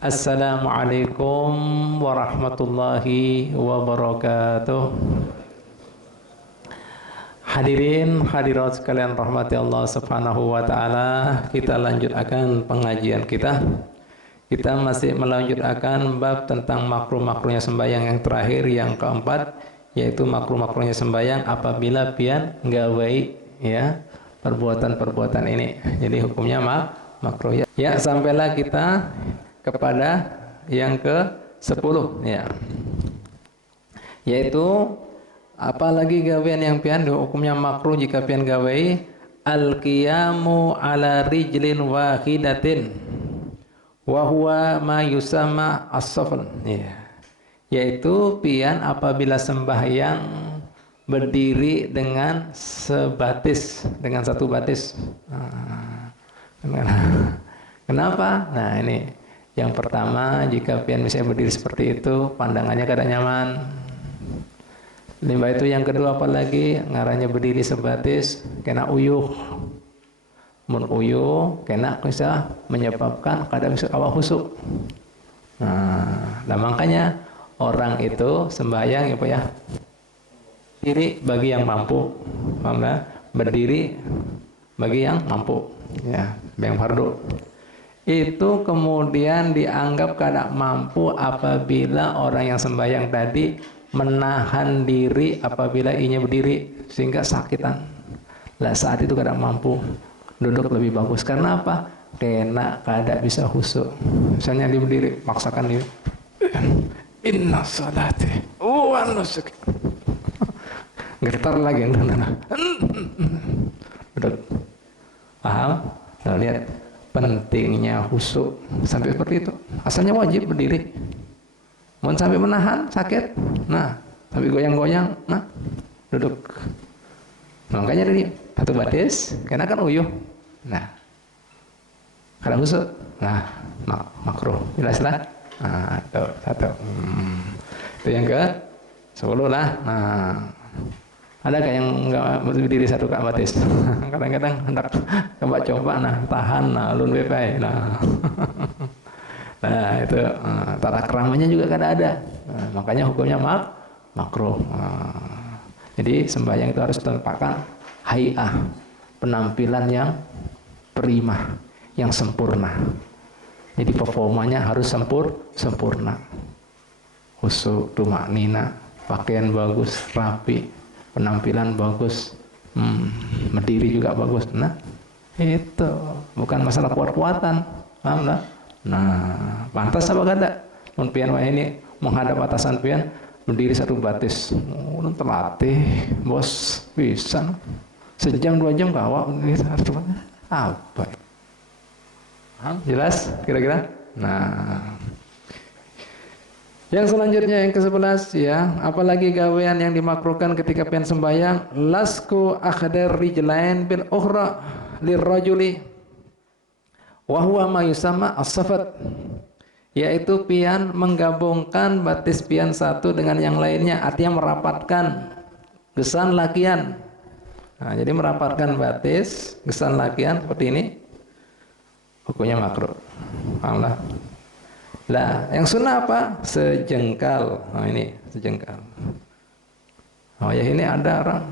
Assalamualaikum warahmatullahi wabarakatuh. Hadirin hadirat sekalian rahmati Allah Subhanahu wa taala, kita lanjutkan pengajian kita. Kita masih melanjutkan bab tentang makruh-makruhnya sembahyang yang terakhir, yang keempat, yaitu makruh-makruhnya sembahyang apabila pian gawai ya perbuatan-perbuatan ini. Jadi hukumnya makruh ya. Ya, sampailah kita kepada yang ke-10 ya. Yaitu apalagi gawean yang pian hukumnya makruh jika pian gawai al-qiyamu ala rijlin wahidatin wa huwa ma yusamma as-safl ya. Yaitu pian apabila sembahyang berdiri dengan sebatis, dengan satu batis. Kenapa? Nah, ini yang pertama, jika pian misalnya berdiri seperti itu, pandangannya kada nyaman. Limbah itu yang kedua, apalagi ngaranya berdiri sebatis, kena uyuh. Mun uyuh, kena bisa menyebabkan kada bisa awak husuk. Nah, makanya orang itu sembahyang apa ya? Diri bagi yang mampu, paham tak? Berdiri bagi yang mampu, ya, yang fardu. Itu kemudian dianggap kada mampu apabila orang yang sembahyang tadi menahan diri apabila inya berdiri sehingga sakitan. Lah saat itu kada mampu, duduk lebih bagus. Karena apa? Kena kada bisa khusyuk. Misalnya dia berdiri, maksakan diri. Inna salati wa nusuki. Getar lagi. Duduk. Paham? Nah, lihat pentingnya khusyuk sampai seperti itu. Asalnya wajib berdiri. Mau sampai menahan sakit, nah sampai goyang-goyang, nah duduk. Makanya tadi satu batis, karena kan uyuh. Nah, kada khusyuk, nah makruh. Jelaslah. Nah, itu satu. Itu yang ke-10 lah. Nah, ada kayak yang nggak berdiri satu kak batis. Kadang-kadang hendak coba nah tahan, nah ulun bepai, nah. Nah itu tata keramanya juga kada ada. Nah, makanya hukumnya makruh. Jadi sembahyang itu harus tampakkan hay'ah, penampilan yang prima, yang sempurna. Jadi performanya harus sempurna. Khusyuk, tumaknina, pakaian bagus, rapi, penampilan bagus, berdiri juga bagus. Nah, itu bukan masalah kuat-kuatan, paham tak? Nah, pantas apa kada? Mun pian ini menghadap atasan pian berdiri satu batis, terlatih, bos bisa. Sejam 2 jam kawak berdiri satu batis. Apa? Jelas? Kira-kira? Nah. Yang selanjutnya yang ke-11 ya, apalagi gawean yang dimakruhkan ketika pian sembahyang, lasku akhdar rijlain bil ukhra lirrajuli wa huwa ma yusamma as-safat, yaitu pian menggabungkan batis pian satu dengan yang lainnya, artinya merapatkan gesan lakian. Nah, jadi merapatkan batis gesan lakian seperti ini hukumnya makruh. Paham lah? Lah, yang sunnah apa? Sejengkal. Nah, ini sejengkal. Oh ya, ini ada orang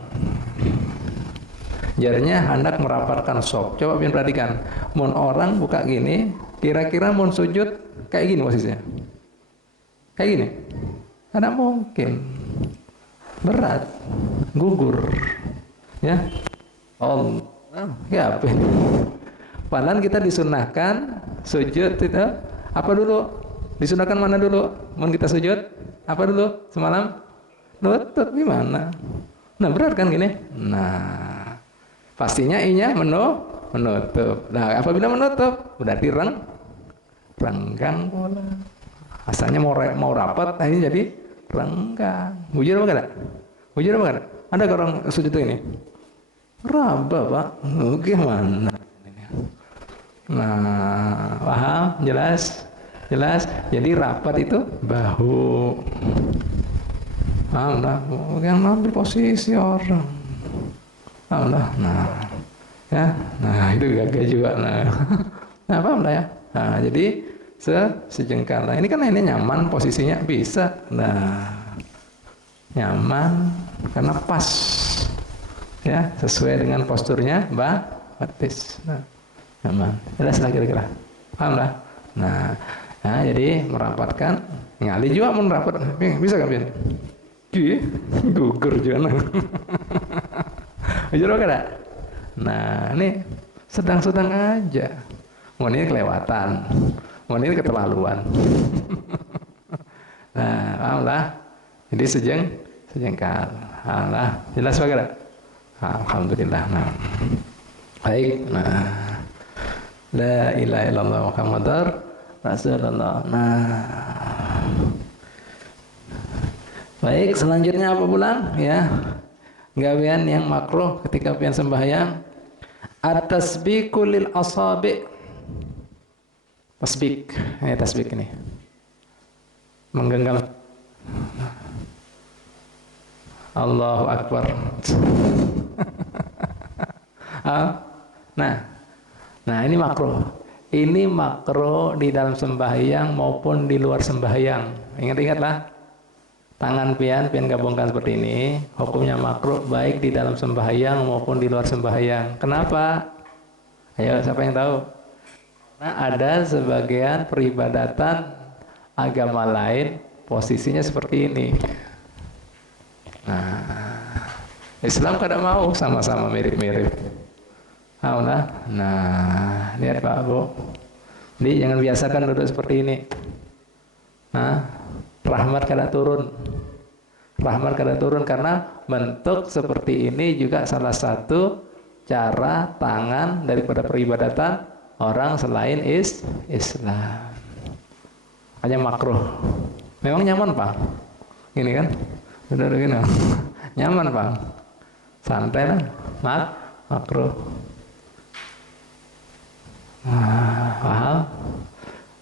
jarinya hendak merapatkan sop. Coba pian perhatikan. Mun orang buka gini, kira-kira mun sujud kayak gini posisinya. Kayak gini. Ada mungkin. Berat. Gugur. Ya. Allah. Ya apa ini? Padahal kita disunahkan sujud itu apa dulu? Disunahkan mana dulu? Mun kita sujud apa dulu semalam? Lutut gimana? Nah, berat kan gini? Nah, pastinya inya menutup. Nah, apabila menutup berarti renggang pula. Asalnya mau rapat, nah ini jadi renggang. Bujur apa kada? Bujur apa kada? Ada orang sujud ini? Raba, Pak. Gimana? Nah, paham? Jelas? Jelas? Jadi rapat itu bahu. Paham tak? Yang ambil posisi orang. Allah. Nah, ya, nah itu gagah juga. Nah, paham lah ya. Nah, jadi sejengkal. Nah, ini kan ini nyaman posisinya bisa. Nah, nyaman karena pas, ya sesuai dengan posturnya batis. Nah, nyaman. Jelas lah kira-kira. Paham lah. Nah, jadi merapatkan. Ngali juga mau merapat. Bisa kan Bian? Gugur juga. Jujur ada. Nah, ini sedang-sedang aja. Mau ini kelewatan, mau ini keterlaluan. Nah, paham lah. Jadi sejengkal. Allah, jelas bagaimana? Alhamdulillah. Nah, baik. Nah, la ilaha illallah Muhammadar Rasulullah. Nah, baik. Selanjutnya apa pulang? Ya. Gawean yang makruh ketika pian sembahyang, at-tasbiqu lil asabi'. Tasbik, ini tasbik ini. Menggenggam. Allahu Akbar. Nah ini makruh. Ini makruh di dalam sembahyang maupun di luar sembahyang. Ingat-ingatlah. Tangan pian gabungkan seperti ini, hukumnya makruh baik di dalam sembahyang maupun di luar sembahyang. Kenapa? Ayo, siapa yang tahu? Nah, ada sebagian peribadatan agama lain posisinya seperti ini. Nah, Islam kadang mau sama-sama mirip-mirip. Nah, lihat Pak Bu. Jadi jangan biasakan duduk seperti ini. Rahmat kada turun. Rahmat kada turun karena bentuk seperti ini juga salah satu cara tangan daripada peribadatan orang selain Islam. Hanya makruh. Memang nyaman Pak. Ini kan, udah gini. Nyaman Pak. Santai lah. Makruh. Paham?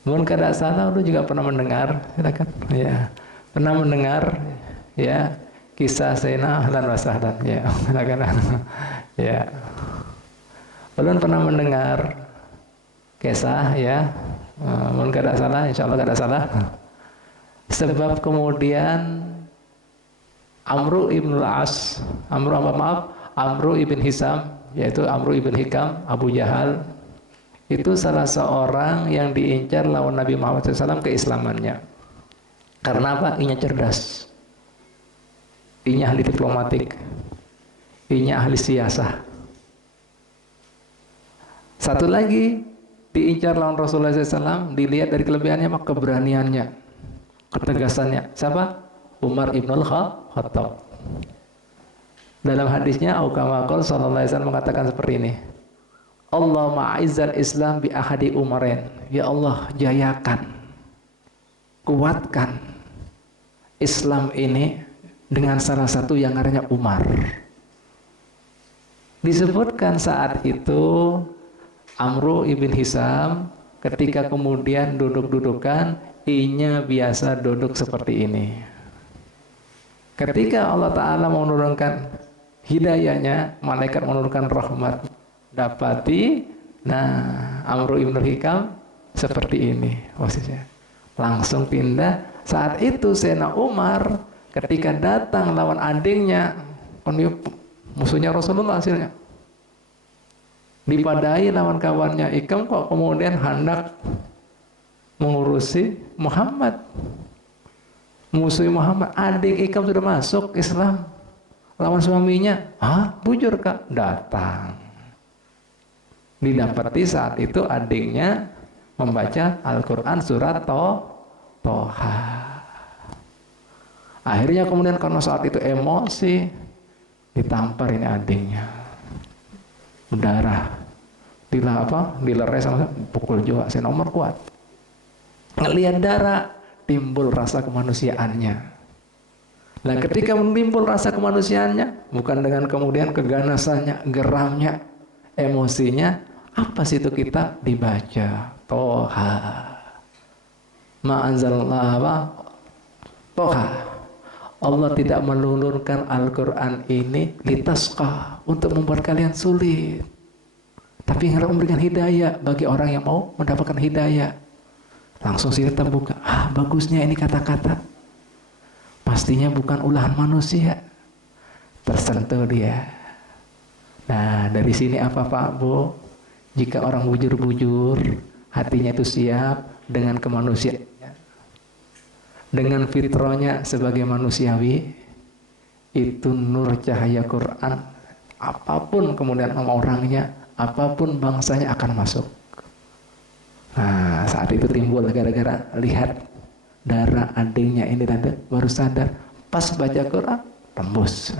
Mungkin kada salah, lu juga pernah mendengar, silakan. Ya, pernah mendengar, ya, kisah Sayyidina ahlan wa sahlan. Ya, silakan. Ya, belum pernah mendengar kisah, ya. Mungkin kada salah, insya Allah kada salah. Sebab kemudian Amru ibn al-As, Amru ibn Hisam, yaitu Amru ibn Hikam, Abu Jahal. Itu salah seorang yang diincar lawan Nabi Muhammad SAW keislamannya. Karena apa? Inya cerdas, inya ahli diplomatik, inya ahli siasah. Satu lagi diincar lawan Rasulullah SAW, dilihat dari kelebihannya, maka keberaniannya, ketegasannya. Siapa? Umar ibn al-Khattab. Dalam hadisnya, Aukamakul sallallahu alaihi wasallam mengatakan seperti ini. Allahumma a'izzal Islam bi ahadi Umarain. Ya Allah, jayakan, kuatkan Islam ini dengan salah satu yang namanya Umar. Disebutkan saat itu Amru ibn Hisam ketika kemudian duduk-dudukan, inya biasa duduk seperti ini. Ketika Allah Ta'ala menurunkan hidayahnya, malaikat menurunkan rahmat, dapati, Amru ibn Hikam seperti ini posisinya. Langsung pindah. Saat itu Sayyidina Umar ketika datang lawan adiknya, musuhnya Rasulullah hasilnya, dipadai lawan kawannya Ikam, kok kemudian hendak mengurusi Muhammad, musuh Muhammad. Adik Ikam sudah masuk Islam lawan suaminya. Bujur Kak, datang. Didapati saat itu adiknya membaca Al-Quran surat Toha. Akhirnya kemudian karena saat itu emosi, ditampar ini adiknya, berdarah, dilerai sama pukul juga. Saya nomor kuat. Ngelihat darah, timbul rasa kemanusiaannya. Nah, ketika menimbul rasa kemanusiaannya, bukan dengan kemudian keganasannya, geramnya, emosinya, apa sih itu kita dibaca Toha, ma'anzalallah, Toha. Allah tidak menurunkan Al-Quran ini litasqa, untuk membuat kalian sulit, tapi hendak memberikan hidayah bagi orang yang mau mendapatkan hidayah. Langsung sini terbuka, bagusnya ini kata-kata, pastinya bukan ulahan manusia. Tersentuh dia. Nah, dari sini apa Pak Bu? Jika orang bujur-bujur, hatinya itu siap dengan kemanusiaannya, dengan fitrahnya sebagai manusiawi, itu nur cahaya Quran, apapun kemudian orangnya, apapun bangsanya akan masuk. Nah, saat itu timbul gara-gara lihat darah adiknya ini tadi, baru sadar, pas baca Quran, tembus.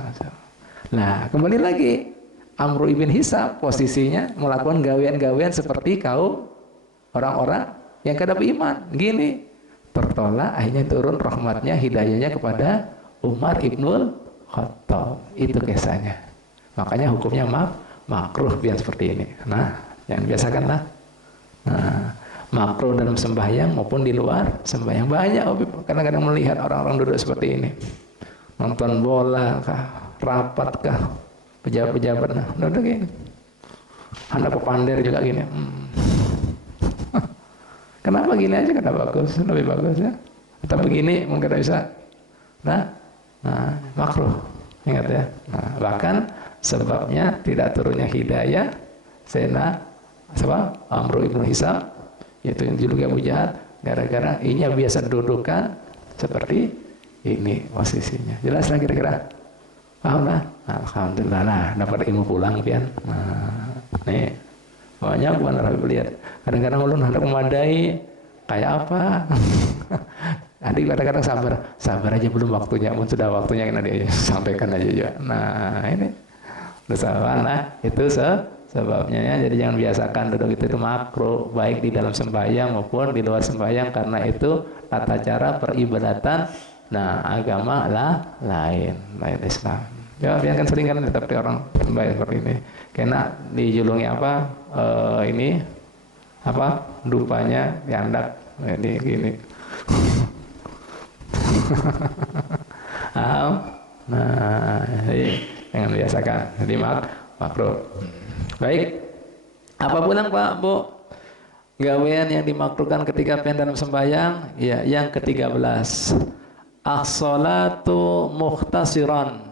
Nah, kembali lagi, Amr ibn Hisam posisinya melakukan gawean-gawean seperti kaum orang-orang yang kada beriman. Gini, tertolak, akhirnya turun rahmatnya, hidayahnya kepada Umar ibnul Khattab. Itu kisahnya. Makanya hukumnya makruh biar seperti ini. Nah, yang biasakanlah. Nah, makruh dalam sembahyang maupun di luar sembahyang. Banyak kadang-kadang melihat orang-orang duduk seperti ini, nonton bola kah, rapat kah, pejabat-pejabat, nah duduk gini, ada pepander juga gini. Kenapa gini aja kada bagus, lebih bagus ya. Kita begini mungkin tidak bisa. Nah, makruh, ingat ya. Nah, bahkan sebabnya tidak turunnya hidayah Sayyidina Amr ibn Hisam, yaitu yang dijuluki Abu Jahal, gara-gara inya biasa dudukan seperti ini posisinya. Jelas lah kira-kira? Paham lah? Alhamdulillah, nah dapat ilmu pulang pian. Nah, nih banyak bukan harus lihat. Kadang-kadang ulun hendak memadai kayak apa? Adik kadang-kadang sabar aja, belum waktunya. Pun sudah waktunya kan adik sampaikan aja juga. Nah ini bersama, nah itu sebabnya ya. Jadi jangan biasakan duduk itu makruh, baik di dalam sembahyang maupun di luar sembahyang, karena itu tata cara peribadatan. Nah agama lain Islam. Ya biarkan sering kan tetap orang sembahyang seperti ini. Kena dijulungi apa? Ini apa? Dupanya yandak. Ini gini. Nah, jadi jangan biasakan. Jadi makruh. Baik. Apa pulang Pak Bu? Gawean yang dimakruhkan ketika pian dalam sembahyang, ya yang ke-13. As-salatu mukhtasiran,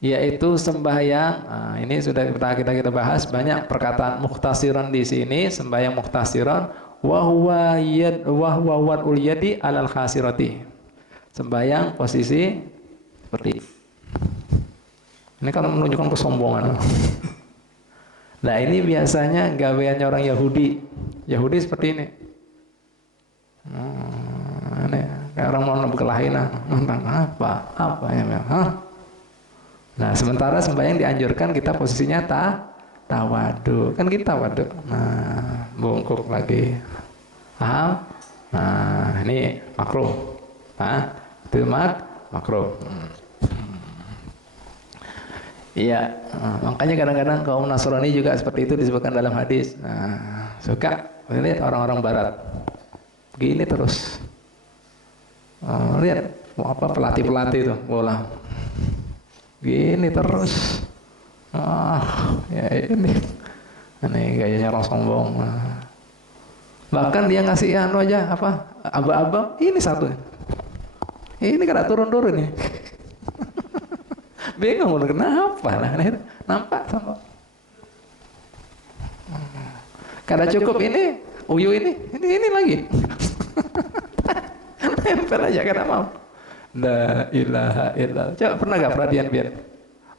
yaitu sembahyang. Nah, ini sudah kita bahas banyak perkataan mukhtasiran di sini, sembahyang mukhtasiran, wa huwa wad'ul yadi 'alal khasirati. Sembahyang posisi seperti ini kan menunjukkan kesombongan. Nah, ini biasanya gaweannya orang Yahudi. Yahudi seperti ini. Ini kayak orang mau berkelahi nonton apa ya? Nah, sementara sembahyang dianjurkan kita posisinya tawadu. Kan kita waduk. Nah, bungkuk lagi. Paham? Nah, ini makruh. Itu makruh. Iya, makanya kadang-kadang kaum Nasrani juga seperti itu disebutkan dalam hadis. Nah, suka lihat orang-orang Barat begini terus. Lihat apa pelatih itu bola, gini terus. Ya ini gayanya orang sombong. Bahkan dia ngasih aja apa aba-aba ini satu. Ini kada turun-turun ya. Bingung kenapa? Nah, nampak sama. Kada cukup ini, uyu ini lagi. Nempel aja kada mau. La ilaha illallah. Coba pernah gak perhatian biar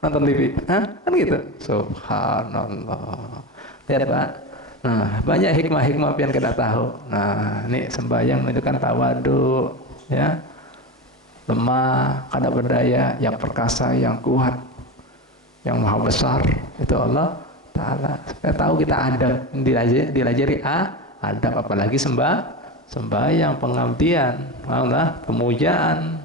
nonton TV? Kan gitu. Subhanallah. Lihat Pak. Nah, banyak hikmah-hikmah yang kita tahu. Nah, ini sembahyang itu kan tawadu, ya. Lemah, kada berdaya, yang perkasa, yang kuat, yang maha besar itu Allah Ta'ala. Supaya tahu kita adab, dilajari adab, apalagi sembahyang, pengabdian, Allah, pemujaan.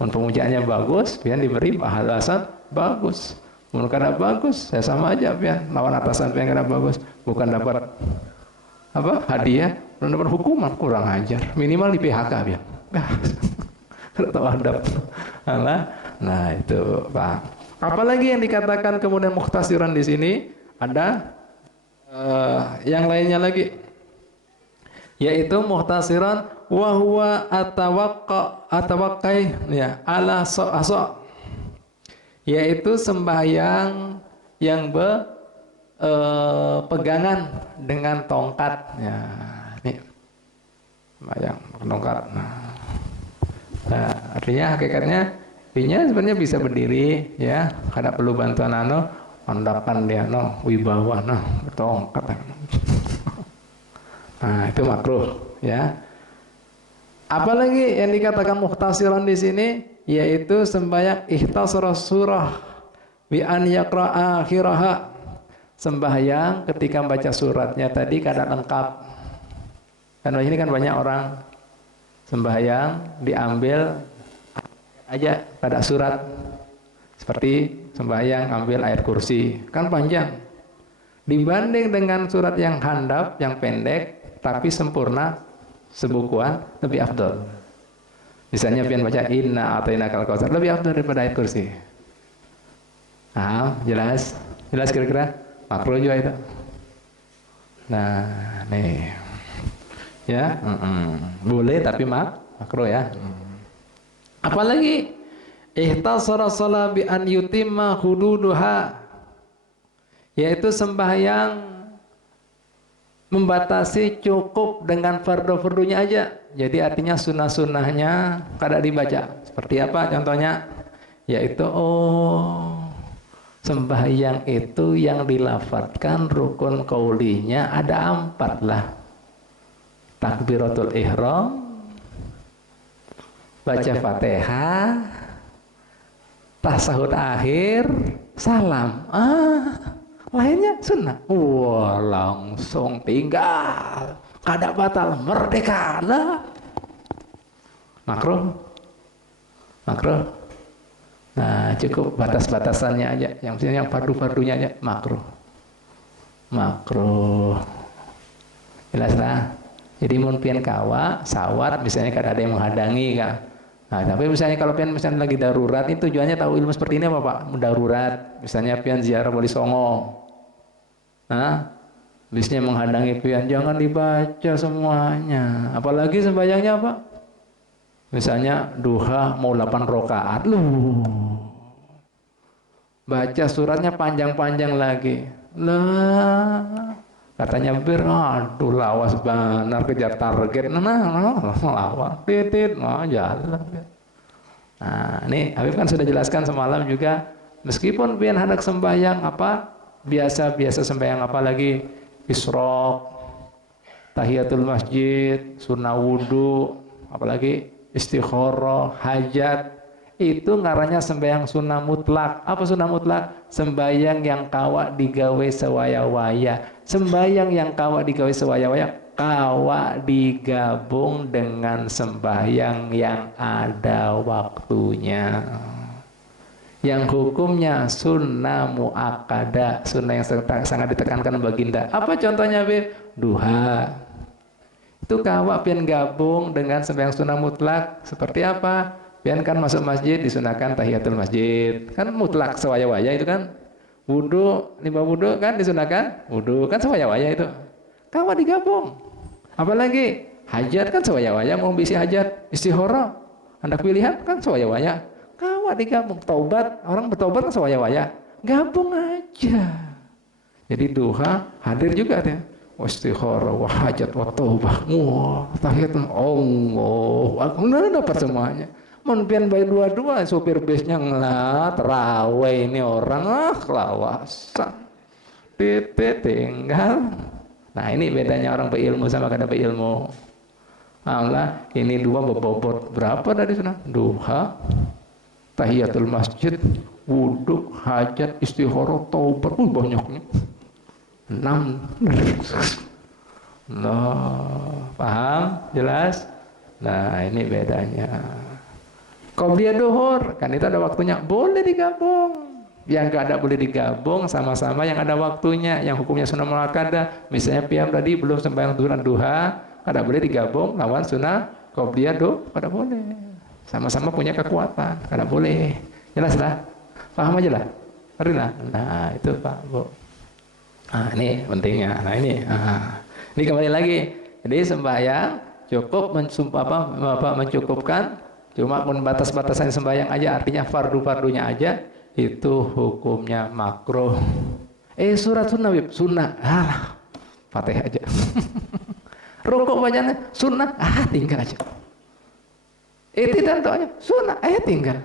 Pemujaannya bagus, pian diberi balasan bagus. Mun kada bagus, ya sama aja pian lawan atasan pian kada bagus, bukan dapat apa? Hadiah, belum dapat hukuman, kurang ajar. Minimal di PHK pian. Kalau tahu adab. Nah, itu Pak. Apalagi yang dikatakan kemudian mukhtasiran di sini ada yang lainnya lagi, yaitu muhtasiran wa huwa atawakkai ya ala so, yaitu sembahyang yang pegangan dengan tongkat ya, ini sembahyang tongkat. Nah, artinya hakikatnya sebenarnya bisa berdiri ya, kada perlu bantuan ondakan dia wibawa bertongkat. Nah, itu makruh ya. Apalagi yang dikatakan muhtasiran di sini, yaitu sembahyang ihtasara surah bi an yaqra akhiraha. Sembahyang ketika baca suratnya tadi kada lengkap. Kan ini kan banyak orang sembahyang diambil aja pada surat. Seperti sembahyang ambil ayat kursi, kan panjang. Dibanding dengan surat yang handap, yang pendek tapi sempurna, sebukuan, lebih afdol. Misalnya pian baca inna atainakal kautsar, lebih afdol daripada ayat kursi. Nah, jelas kira-kira makruh juga itu. Nah, nih ya, boleh tapi makruh ya. Apalagi ihtasara shalah bi an yutimma hududuha, yaitu sembahyang membatasi cukup dengan fardu-fardunya aja. Jadi artinya sunnah-sunnahnya kada dibaca. Seperti apa contohnya? Yaitu sembahyang itu yang dilafadzkan rukun qaulinya ada 4 lah. Takbiratul ihram, baca Fatihah, tasahud akhir, salam. Lainnya sunnah. Wah, langsung tinggal. Kada batal, merdeka lah. Makruh. Nah, cukup batas-batasannya aja. Yang fardu-fardunya aja makruh. Jelas lah. Jadi mun pian kawa, sawat, misalnya kada ada yang menghadangi kan. Nah, tapi misalnya kalau pian misalnya lagi darurat, ini tujuannya tahu ilmu seperti ini apa Pak? Darurat, misalnya pian ziarah Wali Songo. Bisnya menghadangi pian, jangan dibaca semuanya. Apalagi sembahyangnya apa? Misalnya duha mau 8 rakaat, baca suratnya panjang-panjang lagi. Katanya aduh lawas benar kejar target. Lawas titit, jalan. Nah, ini Habib kan sudah jelaskan semalam juga, meskipun pian hendak sembahyang biasa sembahyang lagi isyraq, tahiyatul masjid, sunnah wudu, apalagi istikharah, hajat, itu ngarannya sembahyang sunnah mutlak. Apa sunnah mutlak? Sembahyang yang kawa digawe sewaya-waya. Sembahyang yang kawa digawe sewaya-waya, kawa digabung dengan sembahyang yang ada waktunya, yang hukumnya sunnah muakkada, sunnah yang sangat ditekankan baginda. Apa contohnya, Beb? Duha. Itu kawa pian gabung dengan sembahyang sunnah mutlak. Seperti apa? Pian kan masuk masjid disunahkan tahiyatul masjid. Kan mutlak sewaya-waya itu kan. Wudu, limbah wudu kan disunahkan. Wudu kan sewaya-waya itu. Kawa digabung. Apalagi hajat kan sewaya-waya, mau bisi hajat, istihara, hendak pilihan kan sewaya-waya. Kawa digabung. Taubat, orang bertobat kan sewaya-waya. Gabung aja. Jadi duha hadir juga dia. Istihara, wa hajat, wa taubah. Wah, tahiyat Allah. Dapat semuanya. Mun pian bae dua-dua, sopir busnya ngelat, terawih ini orang kelawasan. Titit tinggal. Nah, ini bedanya orang berilmu sama kada berilmu. Allah, ini dua bobot berapa dari sana? Duha, tahiyatul masjid, wudu, hajat, istihara, taubat, banyaknya. 6. Nah, paham? Jelas? Nah, ini bedanya. Qobliyah duhur, kan itu ada waktunya, boleh digabung. Yang gak ada boleh digabung sama-sama yang ada waktunya, yang hukumnya sunnah muakkadah. Misalnya piam tadi belum sembahyang duha, kada boleh digabung lawan sunnah qobliyah duhur, kada boleh. Sama-sama punya kekuatan. Karena boleh. Jelas lah. Paham aja lah. Ngerti lah. Nah, itu Pak, Bu. Nah, ini pentingnya. Nah, ini. Ini kembali lagi. Jadi sembahyang cukup mencukupkan, cuma pun batas-batasan sembahyang aja, artinya fardu-fardunya aja itu hukumnya makruh. Surat sunnah, sunnah. Fatihah aja. Rukuk bacanya sunnah, tinggal aja. Tidak doanya sunnah, tinggal.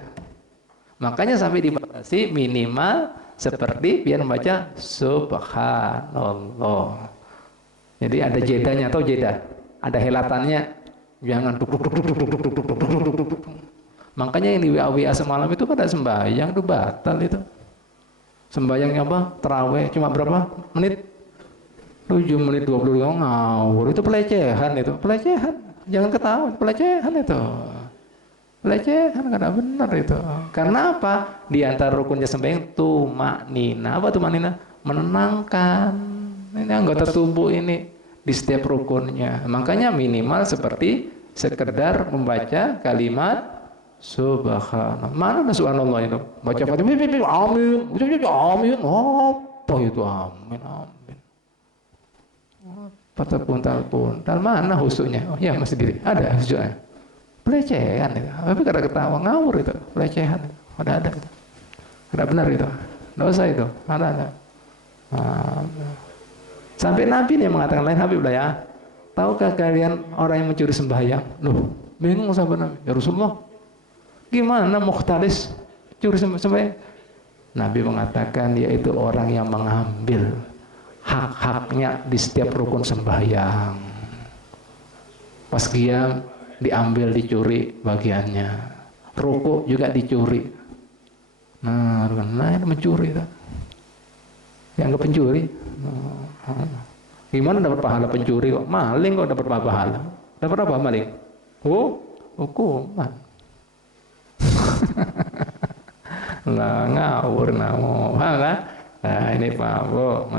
Makanya sampai dibatasi minimal seperti biar membaca subhanallah. Jadi ada jedanya atau jeda, ada helatannya, jangan duk. Makanya yang di WA semalam itu pada sembahyang itu batal itu. Sembahyangnya apa? Taraweh cuma berapa menit? 7 menit 20 ngawur, itu pelecehan itu, pelecehan. Jangan ketahuan, pelecehan itu. Pelecehan karena benar itu. Karena apa? Di antara rukunnya sembahyang tumaknina. Apa tumaknina? Menenangkan. Ini anggota tubuh ini di setiap rukunnya. Makanya minimal seperti sekedar membaca kalimat subhanallah. Mana ada subhanallah itu? Baca Fatihah, amin. Amin. Apa itu amin? Amin. Puntal. Mana husuknya? Oh ya, masih diri. Ada husuknya. Pelecehan itu. Tapi kada ketawa ngawur itu. Pelecehan. Ada itu. Ada benar itu. Dosa itu. Ada. Sampai Nabi nih mengatakan lain Habib lah ya. Tahukah kalian orang yang mencuri sembahyang? Loh, bingung sahabat Nabi. Ya Rasulullah, gimana mukhtalis curi sembahyang? Nabi mengatakan yaitu orang yang mengambil hak-haknya di setiap rukun sembahyang. Pas qiyam diambil, dicuri bagiannya. Rukuk juga dicuri. Nah, mencuri itu. Yang pencuri. Gimana dapat pahala pencuri kok? Maling kok dapat pahala? Dapat apa maling? Hukuman. Lah ngawur namo. Nah, ini Pak Bu.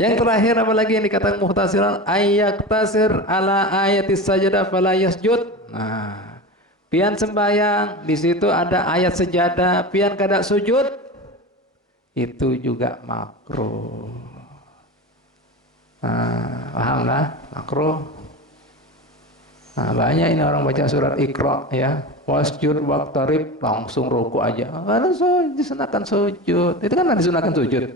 Yang terakhir apalagi yang dikatakan muhtasiran, ayyak tasir ala ayatis sajadah fala yasjud. Nah, pian sembahyang di situ ada ayat sejadah, pian kada sujud, itu juga makruh. Paham lah, makruh. Banyak ini orang baca surat Iqra ya, wasjud waqtarib, langsung ruku aja. Karena disunahkan sujud. Itu kan disunahkan sujud.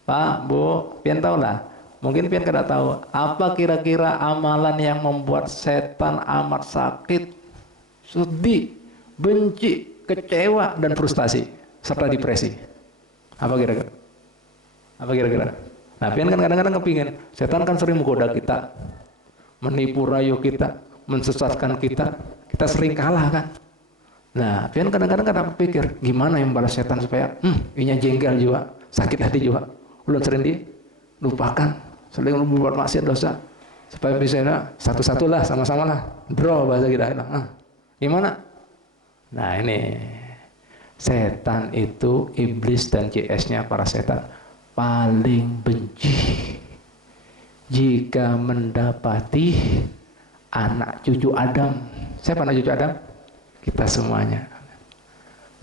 Pak, Bu, pian tahu lah. Mungkin pian kada tahu apa kira-kira amalan yang membuat setan amat sakit, sedih, benci, kecewa dan frustasi serta depresi. Apa kira-kira? Nah, pian kan kadang-kadang kepingin, setan kan sering menggoda kita, menipu rayu kita, mensesatkan kita sering kalah kan. Nah, pian kadang-kadang pikir, gimana yang balas setan supaya inya jengkel juga, sakit hati juga, ulun sering dilupakan, sering berbuat maksiat dosa, supaya bisa satu-satulah, sama-sama lah, draw bahasa kita. Gimana? Nah ini. Setan itu, iblis dan CS-nya para setan paling benci jika mendapati anak cucu Adam. Siapa anak cucu Adam? Kita semuanya.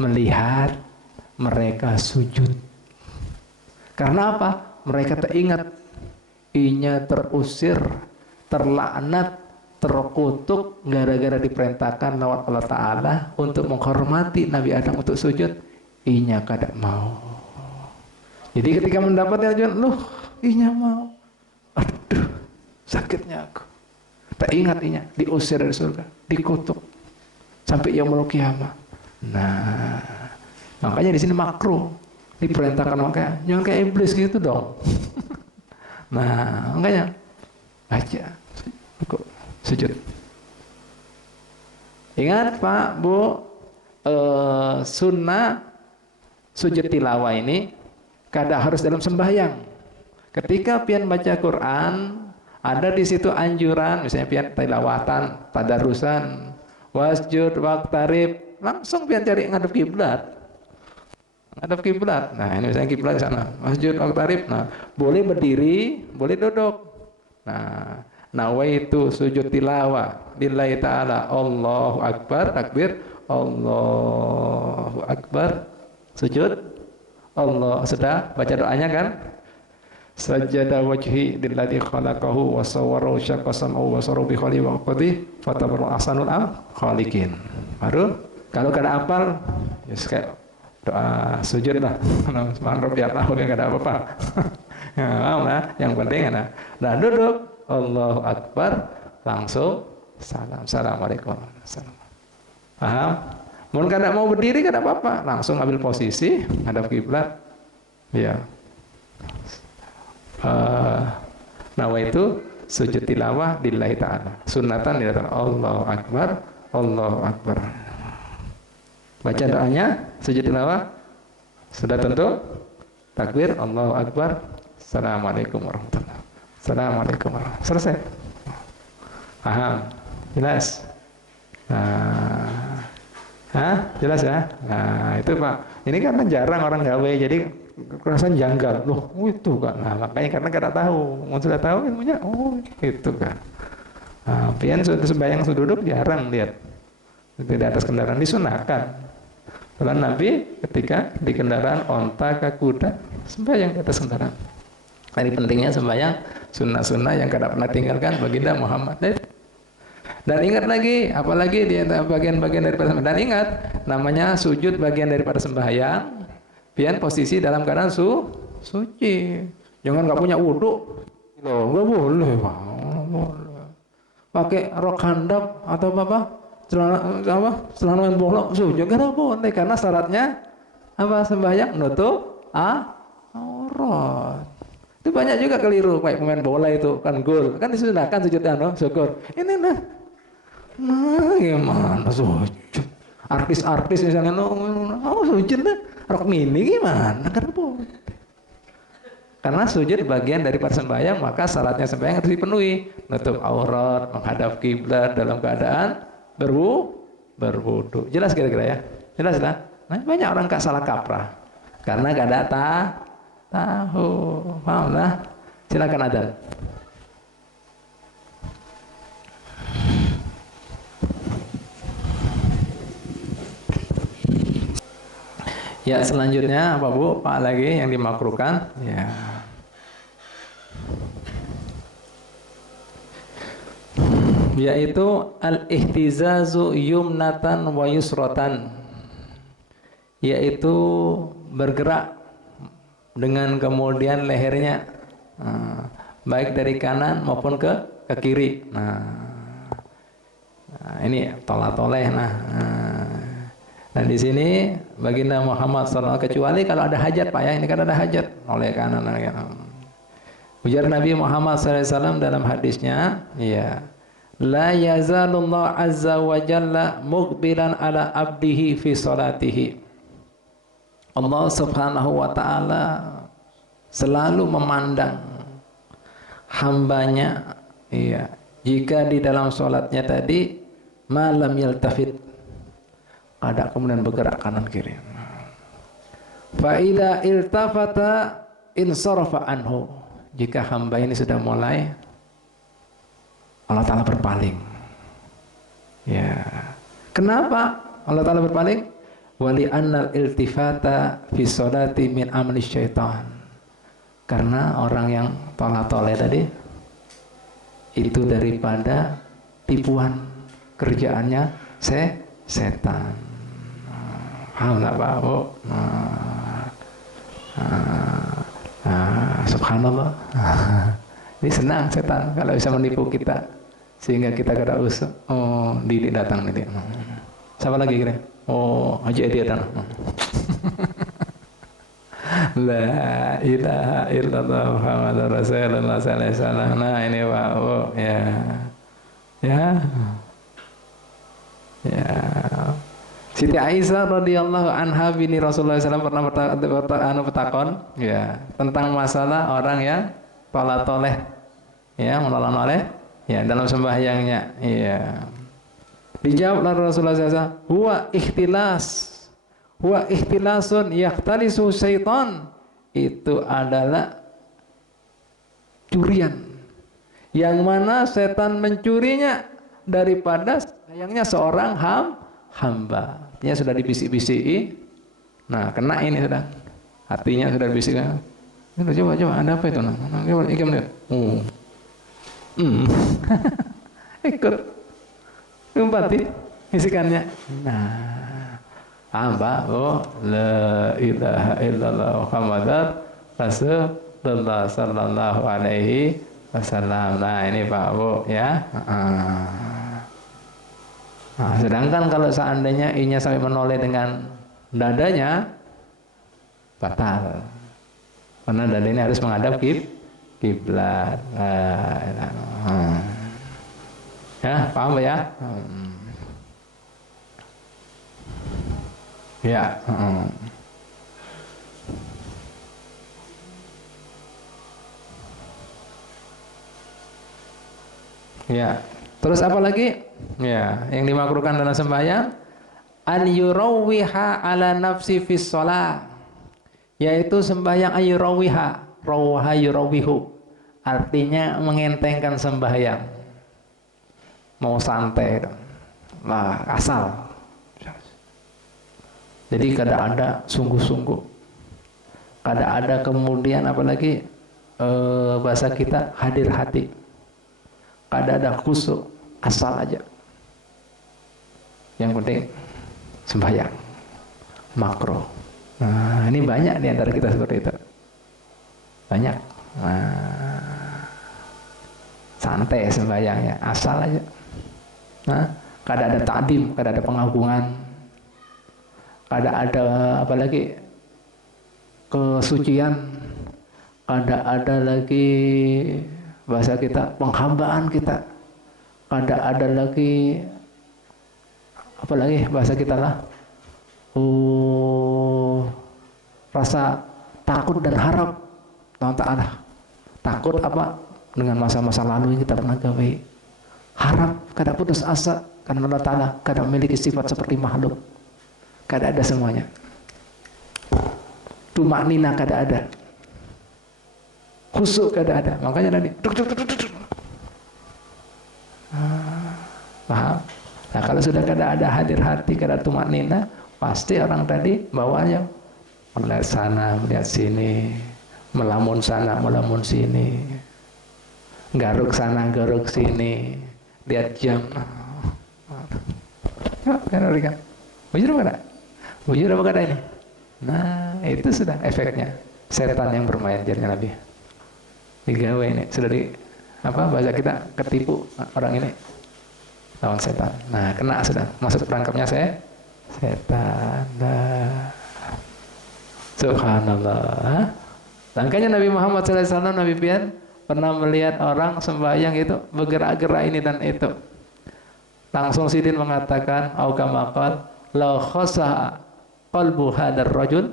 Melihat mereka sujud. Karena apa? Mereka teringat inya terusir, terlaknat, terkutuk gara-gara diperintahkan lewat Allah Ta'ala untuk menghormati Nabi Adam untuk sujud, inya kada mau. Jadi ketika mendapatnya inya mau, aduh sakitnya aku, tak ingat inya diusir dari surga, dikutuk sampai yaumul qiyamah. Nah, makanya di sini makruh diperintahkan, makanya jangan kayak iblis gitu dong. Nah, makanya baca sujud. Ingat Pak, Bu, sunnah sujud tilawah ini kada harus dalam sembahyang. Ketika pian baca Quran, ada di situ anjuran, misalnya pian tilawatan, tadarusan, wasjud waqtarib, langsung pian cari ngadep kiblat. Ngadep kiblat. Nah, ini misalnya kiblat di sana. Wasjud waqtarib. Nah, boleh berdiri, boleh duduk. Nah, Nawaitu sujud tilawah lillahi ta'ala. Allahu akbar, takbir. Allahu akbar, sujud. Allah, sudah baca doanya kan? Sajada wajhi lilladzi khalaqahu wa sawwarahu syaqqa sam'ahu wa sarahu bi khali wa qadi fatabaru ahsanul khaliqin. Baru kalau kada hafal ya kayak doa sujud lah. Subhan rabbiyal a'la enggak ada apa-apa. Nah, yang penting nah duduk Allahu akbar langsung salam. Assalamualaikum. Paham? Mau kada mau berdiri kada apa-apa, langsung ambil posisi hadap kiblat. Ya. Nawaitu sujud tilawah lillahi ta'ala. Sunnatan lillahi ta'ala. Allahu akbar, Allahu akbar. Baca doanya sujud tilawah. Sudah tentu takbir Allahu akbar. Assalamualaikum warahmatullahi wabarakatuh. Assalamualaikum warahmatullahi wabarakatuh. Selesai. Paham? Jelas? Jelas ya? Nah, itu Pak. Ini kan jarang orang gawe, jadi kerasan janggal. Loh, itu kan. Nah, makanya karena kada tahu. Mau sudah tahu ilmunya, itu kan. Pian sembahyang duduk jarang lihat. Di atas kendaraan disunahkan. Kalau Nabi ketika di kendaraan onta ke kuda sembahyang di atas kendaraan. Ini pentingnya sembahyang sunnah-sunnah yang kada pernah tinggalkan baginda Muhammad. Dan ingat lagi, apalagi di bagian-bagian daripada sembahyang. Dan ingat, namanya sujud bagian daripada sembahyang. Pian posisi dalam keadaan suci. Jangan nggak punya wudhu. Loh, nggak boleh, Pak. Boleh. Pakai rok handap atau apa? Celana main bola sujud nggak boleh karena syaratnya apa sembahyang nutup aurat. Itu banyak juga keliru kayak pemain bola itu kan gol kan disunahkan sujud syukur. Ini gimana sujud? Artis-artis misalnya sujud rok mini gimana? Karena sujud bagian dari sembahyang maka syaratnya sembahyang harus dipenuhi. Nutup aurat, menghadap kiblat dalam keadaan berwudu. Jelas kira-kira ya? Jelas lah. Nah, banyak orang salah kaprah karena kada tahu. Paham lah? Silakan adzan. Ya, selanjutnya apa Bu? Pak lagi yang dimakruhkan? Ya. Yaitu al-ihtizazu yumnatan wa yusratan, yaitu bergerak dengan kemudian lehernya baik dari kanan maupun ke kiri. Ini tolah-toleh. Dan di sini baginda Muhammad SAW kecuali kalau ada hajat Pak ya, ini kan ada hajat oleh kanan. Ujar Nabi Muhammad SAW dalam hadisnya, ya. La yazalullah azza wa jalla muqbilan ala abdihi fi salatihi. Allah subhanahu wa ta'ala selalu memandang hambanya, ya, jika di dalam sholatnya tadi malam yaltafit, ada kemudian bergerak kanan kiri. Fa idza iltafata insarafa anhu, jika hamba ini sudah mulai, Allah Ta'ala berpaling. Ya. Kenapa Allah Ta'ala berpaling? Wali annal iltifata fi sholati min amali syaitan. Karena orang yang tolah-toleh tadi itu daripada tipuan kerjaannya setan. Alhamdulillah Pak Bu. Subhanallah. Ini senang setan kalau bisa menipu kita sehingga kita kada usah. Didi datang nih. Siapa lagi kira? Haji Edi datang. La ilaha illallah Muhammadur Rasulullah sallallahu alaihi wasallam. Nah, ini Pak. Ya. Siti Aisyah radhiyallahu anha bini Rasulullah SAW pernah bertakon ya tentang masalah orang yang tolah-toleh, ya, menoleh-noleh, ya, dalam sembahyangnya, ya. Dijawablah Rasulullah SAW, huwa ikhtilasun yahtalisu syaitan, itu adalah curian yang mana setan mencurinya daripada sayangnya seorang hamba. Artinya sudah dibisik-bisiki, nah kena ini sudah, hatinya sudah dibisikkan. Coba ada apa itu? Coba ikam lihat. Ikut empati bisikannya. Nah, hamba, oh la ilaha illallah Muhammadar Rasulullah sallallahu alaihi wasallam. Nah, ini Pak Bu ya. Nah, sedangkan kalau seandainya inya sampai menoleh dengan dadanya, batal. Karena dada ini harus menghadap kiblat. Ya, paham ya? Ya. Ya. Terus apa lagi? Ya, yang dimakruhkan dalam sembahyang an yurawwiha ala nafsi fis shalah, yaitu sembahyang ayurawiha, rawaha yurawihu, artinya mengentengkan sembahyang, mau santai lah, asal. Jadi kada ada sungguh-sungguh, kada ada kemudian apalagi bahasa kita hadir hati, kada ada khusyuk, asal aja. Yang penting sembahyang, makro. Nah, ini banyak di antara kita seperti itu. Banyak. Nah, santai sembahyangnya, asal aja. Nah, kada ada ta'dim, kada ada pengagungan, kada ada apalagi kesucian, kada ada lagi bahasa kita penghambaan kita, kada ada lagi apalagi bahasa kita lah, rasa takut dan harap Allah Ta'ala. Takut apa? Dengan masa-masa lalu yang kita pernah gawe. Harap, kada putus asa karena Allah Ta'ala kada memiliki sifat seperti makhluk. Kada ada semuanya. Tumaknina kada ada. Khusyuk kada ada. Makanya tadi paham? Nah, kalau sudah kada ada hadir hati, kada tumaknina, pasti orang tadi bawanya melihat sana, melihat sini, melamun sana, melamun sini, garuk sana, garuk sini, lihat jam. Bujur apa kada? Bujur apa kada ini? Nah, itu sudah efeknya setan yang bermain, jarnya Nabi. Digawe ini sudah di apa bahasa kita ketipu orang ini lawan setan. Nah, kena sudah masuk perangkapnya setan. Nah, subhanallah. Makanya Nabi Muhammad SAW, Nabi Pian pernah melihat orang sembahyang itu bergerak-gerak ini dan itu. Langsung Sidin mengatakan, au kama qala la khasa qalbu hadar rajul,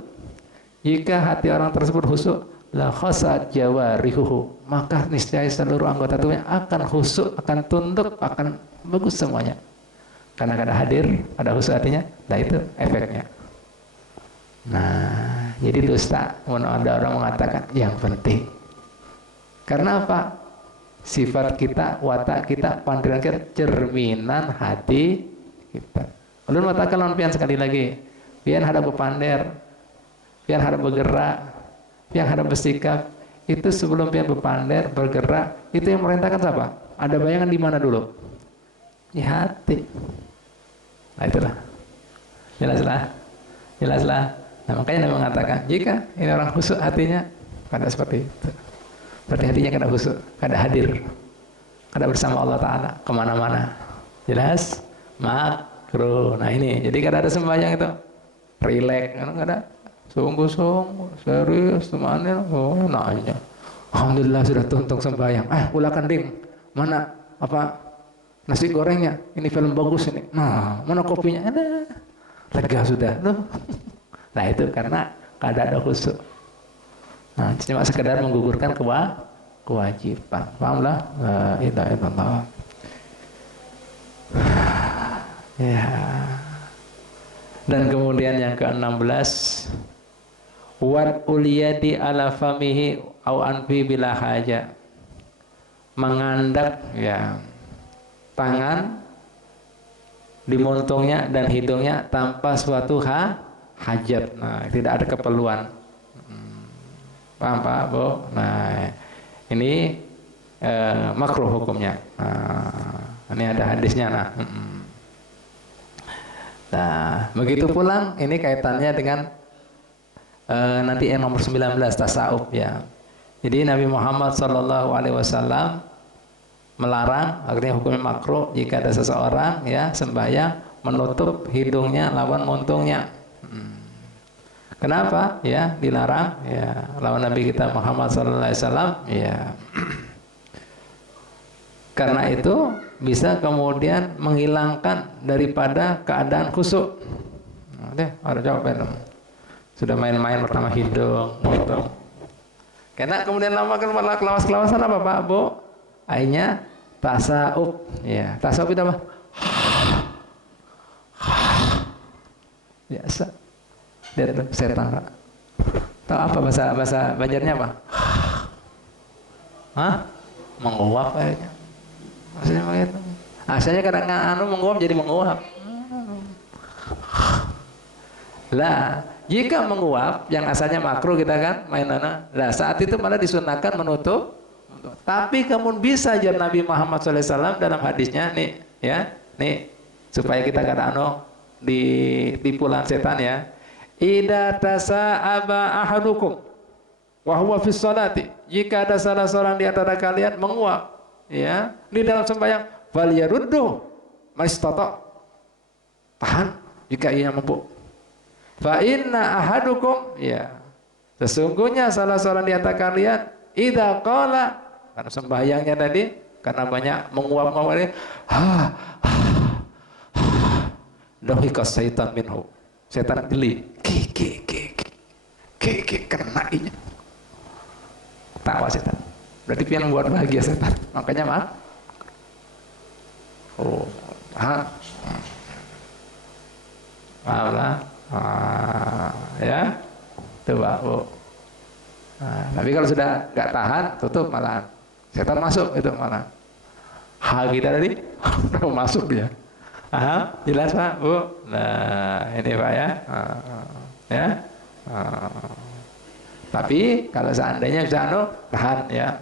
jika hati orang tersebut khusyuk, la khasa jawarihuhu, maka niscaya seluruh anggota tubuhnya akan khusyuk, akan tunduk, akan bagus semuanya. Karena kada hadir, ada khusyuk hatinya, nah itu efeknya. Nah, jadi dusta ada orang mengatakan yang penting. Karena apa? Sifat kita, watak kita, pandangan kita, cerminan hati kita. Ulun mengatakan lawan pian sekali lagi, pian hadap berpander, pian hadap bergerak, pian hadap bersikap. Itu sebelum pian berpander, bergerak, itu yang merintahkan siapa? Ada bayangan di mana dulu? Di hati. Nah itulah. Jelaslah. Nah, makanya Nabi mengatakan, jika ini orang khusyuk hatinya, kada seperti itu. Berarti hatinya kada khusyuk, kada hadir, kada bersama Allah Ta'ala, kemana-mana. Jelas? Makruh. Nah ini, jadi kada ada sembahyang itu. Rileks, kan kada. Sungguh-sungguh, serius, temannya. Oh, nanya. Alhamdulillah sudah tuntung sembahyang. Ulakan ding. Mana apa nasi gorengnya? Ini film bagus ini. Nah, mana kopinya? Ada. Lega sudah. Tuh. Nah itu karena kada ada khusyuk. Nah cuma sekedar menggugurkan kewajiban. Pahamlah? La ilaha illallah. Ya. Dan kemudian yang ke-16, wat uliyadi ala famihi au anfi bila haja. mengandak ya tangan di muntungnya dan hidungnya tanpa suatu hajat. Nah, tidak ada keperluan. Paham Pak, Bu? Nah, ini makruh hukumnya. Nah, ini ada hadisnya. Nah, begitu pulang ini kaitannya dengan nanti yang nomor 19 tasawuf ya. Jadi Nabi Muhammad SAW melarang, akhirnya hukumnya makruh jika ada seseorang ya sembahyang menutup hidungnya lawan muntungnya. Kenapa? Ya dilarang ya lawan Nabi kita Muhammad SAW ya. Karena itu bisa kemudian menghilangkan daripada keadaan khusyuk. Nah, ada jawaban. Sudah main-main pertama hidung, mutung. Karena kemudian lama kan malah kelawas-kelawasan apa Pak Bu? Akhirnya tasawuf. Ya, tasawuf itu apa? Biasa. Dia tuh setan Pak. Tahu apa bahasa Banjarnya apa? Hah? Menguap kayaknya. Maksudnya begitu. Asalnya kadang menguap jadi menguap. Lah, jika menguap yang asalnya makruh kita kan main anak. Lah saat itu malah disunahkan menutup. Tapi kamu bisa ajar Nabi Muhammad SAW dalam hadisnya nih ya, nih supaya kita kada ditipulan setan ya. Idza tasa'aba ahadukum wa huwa fi sholati. Jika ada salah seorang di antara kalian menguap ya di dalam sembahyang, falyaruddu mastata. Tahan jika ia mampu. Fa inna ahadukum ya. Sesungguhnya salah seorang di antara kalian idza qala, karena sembahyangnya tadi karena banyak menguap-nguap ini, dohikas syaitan minhu. Setan geli. Kena inya. Tawa setan. Berarti yang membuat bahagia setan. Makanya maaf. Maaf lah. Ya. Coba, Bu. Nah, tapi kalau sudah nggak tahan, tutup malah. Setan masuk itu malah. Hal kita tadi masuk dia. Jelas Pak, Bu. Nah, ini Pak ya. Ya. Tapi kalau seandainya bisa tahan ya.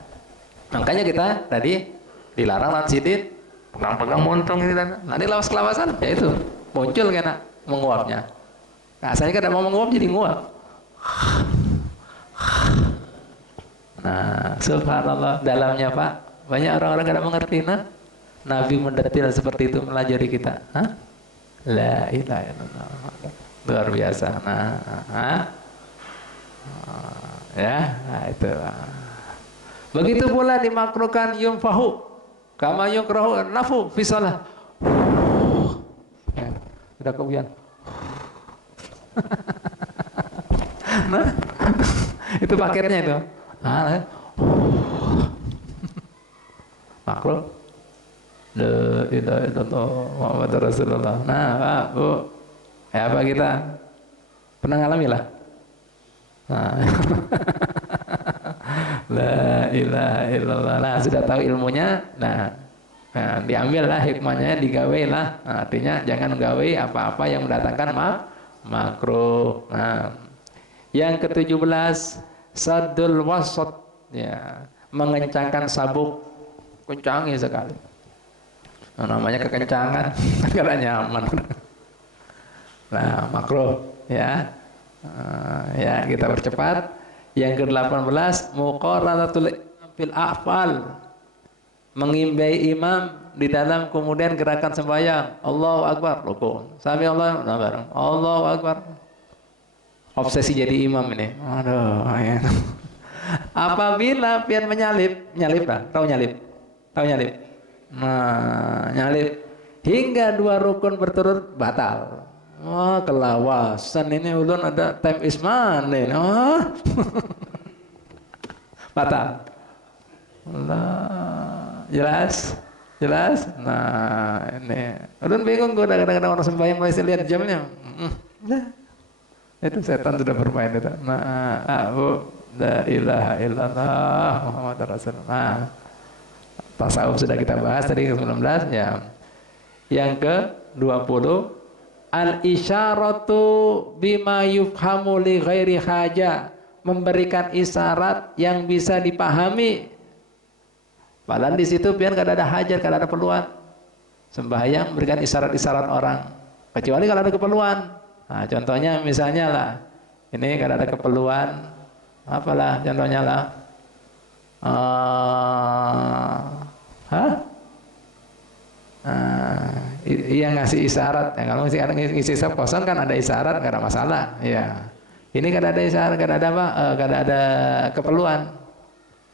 Makanya kita tadi dilarang lan sidit, pegang-pegang muntung ini dan nanti lawas kelawasan ya itu muncul kena menguapnya. Nah, saya kan mau menguap jadi nguap. Nah, subhanallah dalamnya Pak, banyak orang-orang kada mengerti nah. Nabi mendetil seperti itu melajari kita. La ilaha illallah. Luar biasa. Ya, nah itu. Begitu pula dimakruhkan yumfahu kama yukrahu nafu fi shalah. Ya, sudah kemudian. Nah, itu paketnya itu. Makruh. La ilaha illallah Muhammadur Rasulullah. Nah, Pak, Bu. Ya apa kita? Pernah ngalami lah. Nah. La ilaha illallah. Nah, sudah tahu ilmunya. Nah, diambil lah hikmahnya, digawe lah. Nah, artinya jangan gawe apa-apa yang mendatangkan makruh. Nah, yang ke-17 saddul wasat ya, mengencangkan sabuk. Kencangi sekali. Nah, namanya kekencangan karena nyaman. Nah, makruh ya. Ya, kita percepat. Yang ke-18 muqaranatul fil a'fal, mengimbai imam di dalam kemudian gerakan sembahyang. Allahu akbar, rukun. Sami Allah, bareng. Allahu akbar. Obsesi jadi imam ini. Aduh, ya. Apabila pian nyalip lah, tahu nyalip? Tahu nyalip? Nah, nyalip hingga 2 rukun berturut batal. Wah, kelawasan ini ulun ada time is money. Batal. Allah, jelas? Nah, ini ulun bingung, gue kadang-kadang orang sembahyang masih lihat jamnya. Itu setan sudah bermain itu. Nah, Bu, la ilaha illallah Muhammadur Rasulullah. tasawuf sudah kita bahas tadi ke-19 ya. Yang ke-20 al-isyaratu bima yufhamu li ghairi haja, memberikan isyarat yang bisa dipahami. Padahal di situ pian kada ada hajat, kada ada perluan. Sembahyang memberikan isyarat-isyarat orang. Kecuali kalau ada keperluan. Nah, contohnya misalnya lah, ini kada ada keperluan, apalah contohnya lah. Iya ngasih isyarat. Ya, kalau ngisi isyarat kosong kan ada isyarat, nggak ada masalah. Ya. Ini kan ada isyarat, kan ada apa? Kan ada keperluan.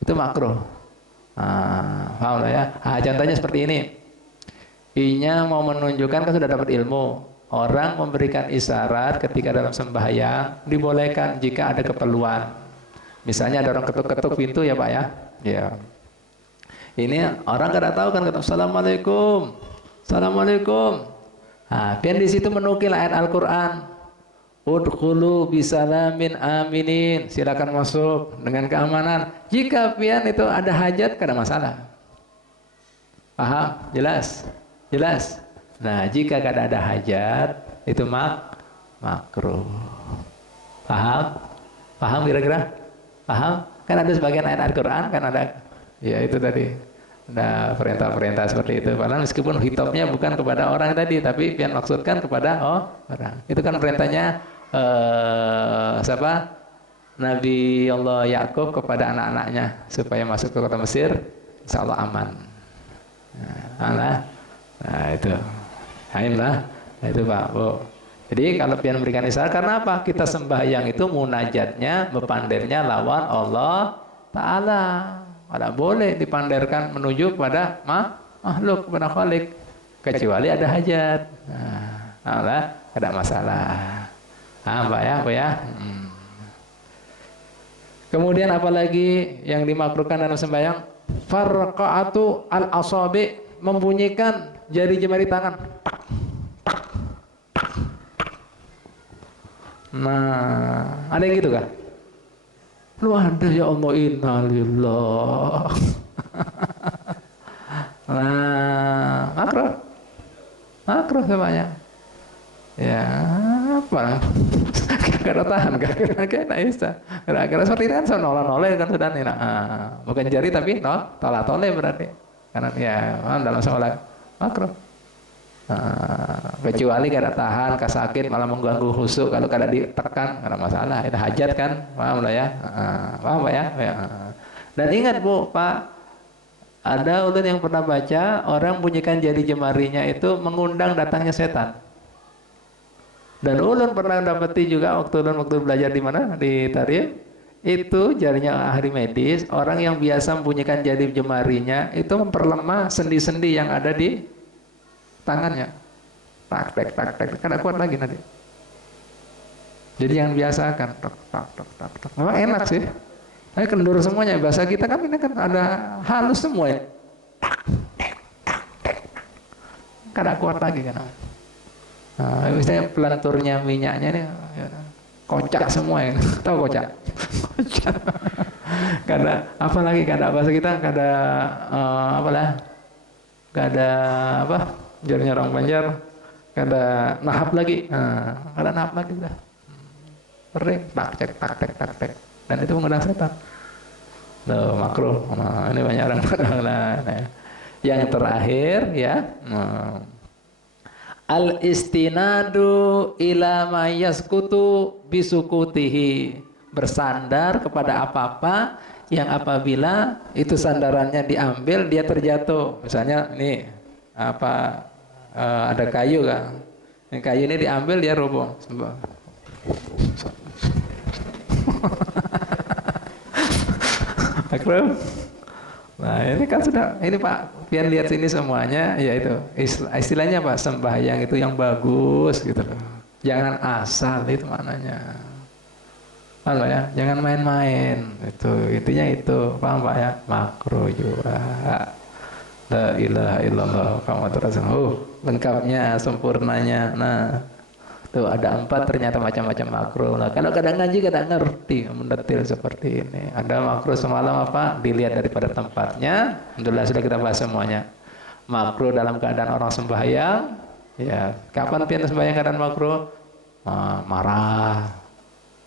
Itu makruh. Paham lah ya. Contohnya seperti ini. I-nya mau menunjukkan kan sudah dapat ilmu. Orang memberikan isyarat ketika dalam sembahyang dibolehkan jika ada keperluan. Misalnya ada orang ketuk-ketuk pintu ya Pak ya. Ya. Ini orang kada tahu kan kata Assalamualaikum. Assalamualaikum. Dan di situ menukil ayat Al-Qur'an. Udkhulu bisalamin aminin. Silakan masuk dengan keamanan. Jika pian itu ada hajat kada masalah. Paham? Jelas? Jelas? Nah, jika kada ada hajat itu makruh. Paham? Paham kira-kira? Paham? Kan ada sebagian ayat Al-Qur'an kan ada. Ya itu tadi. Ada perintah-perintah seperti itu. Padahal meskipun hitopnya bukan kepada orang tadi, tapi yang maksudkan kepada orang. Itu kan perintahnya siapa? Nabi Allah Yakub kepada anak-anaknya supaya masuk ke kota Mesir, insya Allah aman. Nah itu. Nah itu Pak Bu. Jadi kalau pian memberikan isyarat karena apa? Kita sembahyang itu munajatnya, bepandirnya lawan Allah Ta'ala. Tidak boleh dipandarkan menuju kepada makhluk, kepada Khalik, kecuali ada hajat. Nah, ada masalah. Pak ya. Kemudian apalagi yang dimakruhkan dalam sembahyang? Farqa'atu al-asabi, membunyikan jari jemari tangan. Nah, ada yang gitu kan? Lu ada ya Allah, innalillah. Nah, makruh semuanya. Ya, apa? Kada tahan, kada bisa. Kira-kira seperti itu kan noleh kan sudah nih. Bukan jari tapi toleh berarti. Karena ya dalam sholat makruh. Kecuali kada tahan, kasakit malah mengganggu khusyuk, kalau kada ditekan kada masalah, itu hajat kan, paham lah ya. Paham Pak ya? Dan ingat Bu, Pak, ada ulun yang pernah baca orang bunyikan jari jemarinya itu mengundang datangnya setan. Dan ulun pernah dapati juga waktu belajar di mana, di Tarif, itu jarinya ahli medis, orang yang biasa membunyikan jari jemarinya itu memperlemah sendi-sendi yang ada di tangannya. Tak, kada kuat lagi nanti. Jadi yang biasakan tak. Memang enak sih. Tapi kendur semuanya. Bahasa kita kan ini kan ada halus semua ya. Kada kuat lagi kan. Misalnya pelanturnya minyaknya nih kocak semua ya. Tahu kocak? Kocak. Kada apalagi kada bahasa kita kada apalah. Kada apa? Jarinya orang Banjar kada nahap lagi, kada nahap lagi dah, kering, tak, dan itu mengundang setan. Tuh makruh. Ini banyak orang pada. Yang terakhir ya, al istinadu ila mayaskutu bisukutihi, bersandar kepada apa-apa yang apabila itu sandarannya diambil dia terjatuh. Misalnya ini ada kayu kan, yang kayu ini diambil dia roboh. Nah ini kan sudah, ini Pak pian lihat sini semuanya, ya itu istilahnya Pak, sembahyang itu yang bagus gitu loh, jangan asal, itu maknanya. Halo ya, jangan main-main, itu intinya itu, paham Pak ya? Makruh juga. La ilaha illallah Muhammadur Rasulullah. Lengkapnya, sempurnanya. Nah, Tuh ada 4 ternyata macam-macam makro. Nah, kalau kadang ngaji kadang ngerti mendetil seperti ini. Ada makro semalam apa? Dilihat daripada tempatnya. Alhamdulillah sudah kita bahas semuanya. Makro dalam keadaan orang sembahyang. Ya, kapan pian sembahyang keadaan makro? Marah,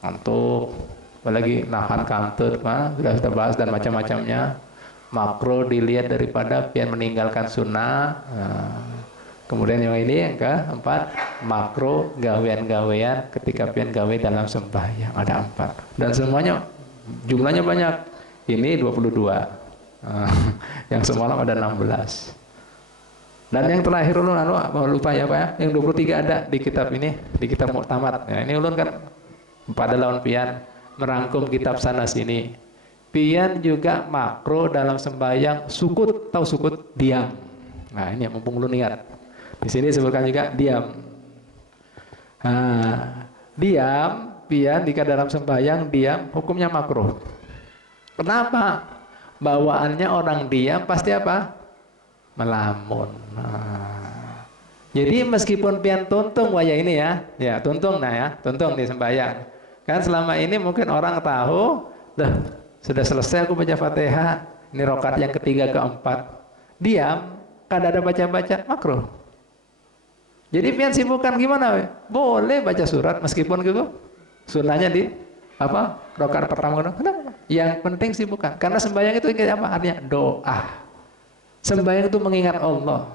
ngantuk, apalagi nahan kantut, sudah bahas dan macam-macamnya. Makro dilihat daripada pian meninggalkan sunnah. Kemudian yang ini yang keempat, makro gawean-gawean ketika pian gawe dalam sembahyang, ada 4 dan semuanya jumlahnya banyak. Ini 22, yang semalam ada 16. Dan yang terakhir ulun lupa ya Pak ya, yang 23 ada di kitab ini, di kitab Mu'tamad. Ini ulun kan pada lawan pian merangkum kitab sana sini. Pian juga makro dalam sembahyang sukut, tahu sukut? Diam. Nah ini yang mumpung ulun ingat. Di sini disebutkan juga diam. Diam, pian jika dalam sembahyang diam, hukumnya makruh. Kenapa? Bawaannya orang diam pasti apa? Melamun. Jadi meskipun pian tuntung waya ini ya tuntung tuntung di sembahyang. Kan selama ini mungkin orang tahu, sudah selesai aku baca Fatihah, ini rakaat yang ketiga keempat. Diam, kada ada baca-baca, makruh. Jadi pian sibukkan gimana? Boleh baca surat meskipun gitu. Sunnahnya di rakaat pertama. Kenapa? Yang penting sibukkan. Karena sembahyang itu apa? Artinya doa. Sembahyang itu mengingat Allah.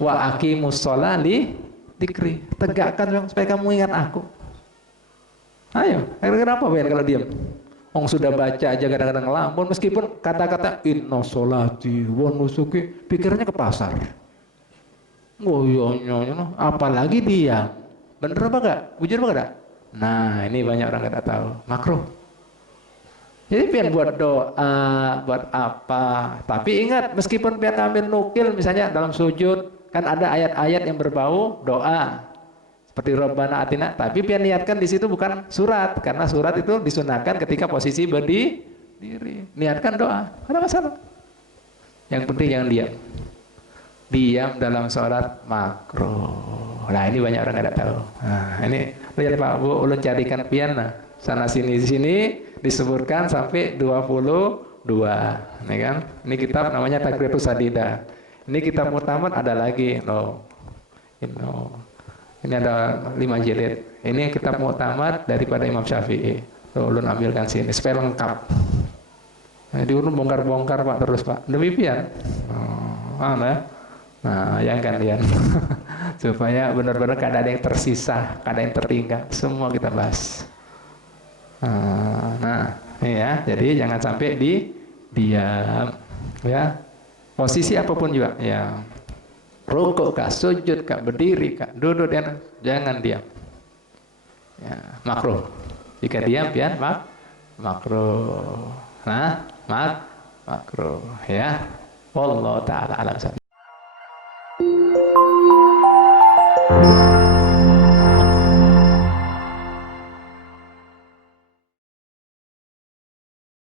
Wa aqimus sholat li dzikri. Tegakkan supaya kamu ingat aku. Ayo, kenapa pian kalau diam? Sudah baca aja kadang-kadang ngelamun meskipun kata-kata inna sholati wa nusuki, pikirannya ke pasar. Apalagi dia bener apa enggak? Bujur apa enggak? Nah ini banyak orang nggak tahu, makruh. Jadi pian buat doa, buat apa? Tapi ingat, meskipun pian ambil nukil misalnya dalam sujud, kan ada ayat-ayat yang berbau doa seperti Rabbana Atina, tapi pian niatkan di situ bukan surat, karena surat itu disunahkan ketika posisi berdiri. Niatkan doa, ada masalah. Yang penting jangan diam dalam sholat makruh. Nah ini banyak orang nggak tahu. Nah ini lihat Pak Bu, ulun carikan pian sana sini disebutkan sampai 22. Ini kan? Ini kitab namanya Takritus Sadida. Ini kitab Mu'tamad ada lagi. Ini ada 5 jilid. Ini kitab Mu'tamad daripada Imam Syafi'i. Ulun ambilkan sini supaya lengkap. Jadi ulun bongkar-bongkar Pak terus Pak. Demi pian. Nah, yang kalian supaya benar-benar kada ada yang tersisa, kada yang tertinggal, semua kita bahas. Nah, ini ya. Jadi jangan sampai diam, ya. Posisi apapun juga, ya. Rukuk kah, sujud kah, berdiri kah, duduk jangan diam. Ya, makruh. Jika diam, pian makruh. Nah, makruh, ya. Wallahu taala alam.